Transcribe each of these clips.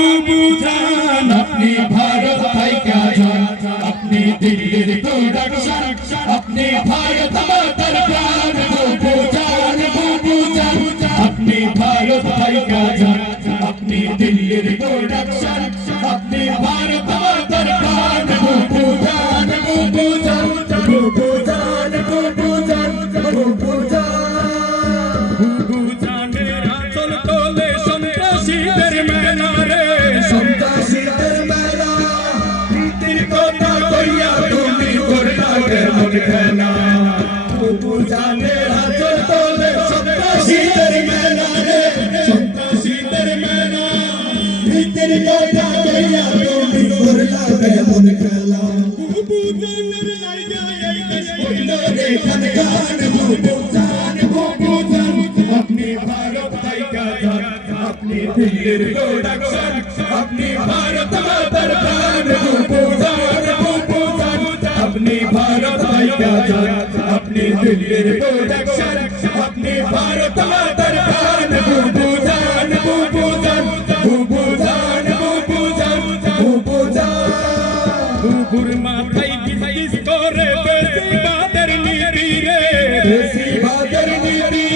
बुबुजान अपनी भारत भाई क्या जान अपनी दिल्ली प्रोडक्शन अपनी भारत मातर प्राण बुबुजान अपनी भारत भाई क्या जान अपनी दिल्ली प्रोडक्शन अपनी भारत मातर प्राण बुबुजान बुबुजाने हाथों तोले संताशीतर मैना रे संताशीतर मैना भीतर कोटा गया तुमी कोरला रे मन खेला बुबुजाने लाई जाए बोलो रे खनगान बुबुजान अपनी भारत भाई का जान अपनी दिल्ली प्रोडक्शन अपनी भारत मातर प्राण बुबुजान अपनी भारत भाई का जान अपनी दिल्ली प्रोडक्शन अपनी भारत मातर प्राण बुबुजान बुबुर माथाई किस करे देसी बादर नीति रे देसी बादर नीति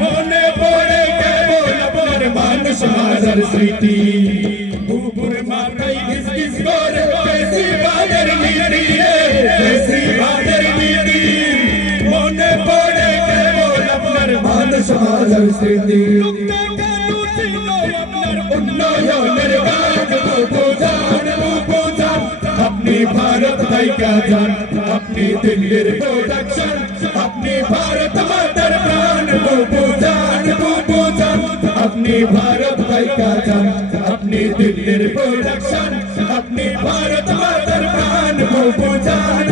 होने पड़े के बोल पर मानुष मादर स्मृति बुबुर माथाई किस करे देसी बादर नीति रे देसी बादर नीति होने पड़े के बोल पर मानुष मादर स्मृति अपनी भारत भाई का जान अपनी दिल्ली प्रोडक्शन अपनी भारत मातर प्राण बुबुजान अपनी भारत भाई का जान अपनी दिल्ली प्रोडक्शन अपनी भारत मातर प्राण बुबुजान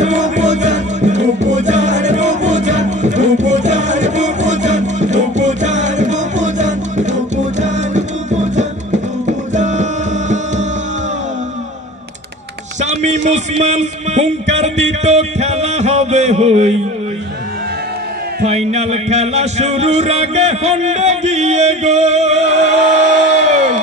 শামীম ওসমান হুঙ্কার দিত খেলা হবে হই ফাইনাল খেলা শুরুর আগে হন্ডে গিয়ে গোল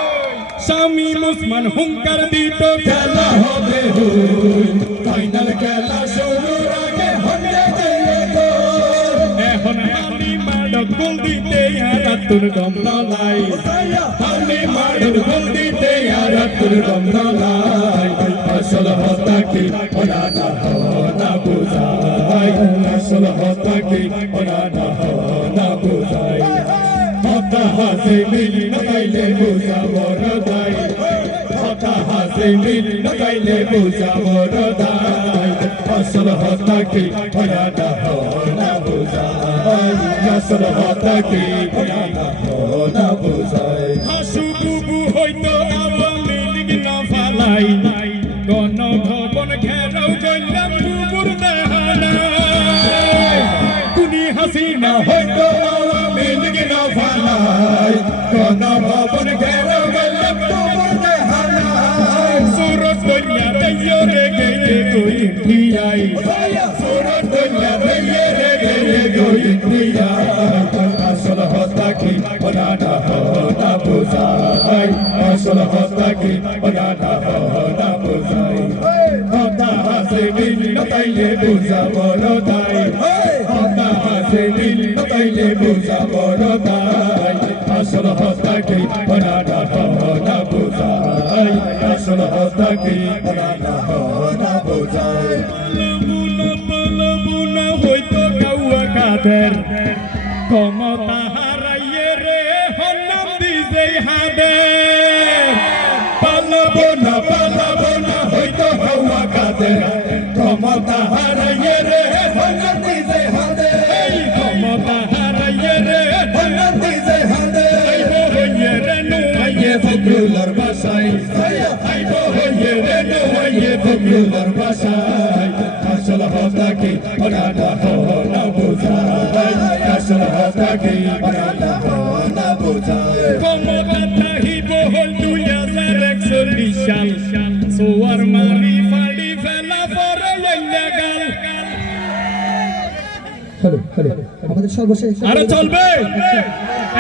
শামীম ওসমান হুঙ্কার দিত খেলা হবে হই ফাইনাল খেলা শুরুর আগে হন্ডে গিয়ে গোল এখন আমি মাডক গোল দিতে আর তোর দম লাই আমি মাডক গোল দিতে আর তোর দম লাই আসল হতা কি ওনা না বুঝাই আসল হতা কি ওনা না বুঝাই হতা হাসে মিল না গাইলে বুঝা বড় দাই হতা হাসে মিল না গাইলে বুঝা বড় দাই আসল হতা কি ওনা না বুঝাই আসল হতা কি ওনা না বুঝাই হাসু বুবু হইতো আওয়ামী লীগ না ফালাই গণভবন ঘেরাও করলাম বুবুর দেহানায় কুনি হাসিনা হয়তো আওয়ামী লীগ না ফালাই গণভবন ঘেরাও করলাম বুবুর দেহানায় সুরত দইয়া দইয়ে রে গেয়ে গো ইন্ডিয়ায় সুরত দইয়া দইয়ে রে গেয়ে গো ইন্ডিয়ায় আসল হতা কি ওনা না বুঝাই আসল হতা কি ওনা না বুঝাই হতা হাসে মিল না তাইলে বুঝা বড় দাই হতা হাসে মিল না তাইলে বুঝা বড় দাই আসল হতা কি ওনা না বুঝাই আসল হতা কি ওনা না বুঝাই বুনা হইতো গাওয়া কাদের ক্ষমতা হারাইয়ে রে হন্নাম দিছে হাদের পালাবো না হইতো হওয়া কাদের ক্ষমতা হারাইয়ে রে হন্নাম দিছে হাদের ক্ষমতা হারাইয়ে রে হন্নাম দিছে হাদের হইয়ে রে নুয়ে ফকরুলার বাসাই আইবো হইয়ে রে নুয়ে ফকরুলার বাসাই আসল হতা কি ওনা না বুঝাই আসল হতা কি ওনা না বুঝাই ক্ষমতা তাহিব হল 2041 সাল সোয়ার মারি ফাড়ি ফেলা পরে গাল হ্যালো হ্যালো আমাদের সর্বশেষ আরে চলবে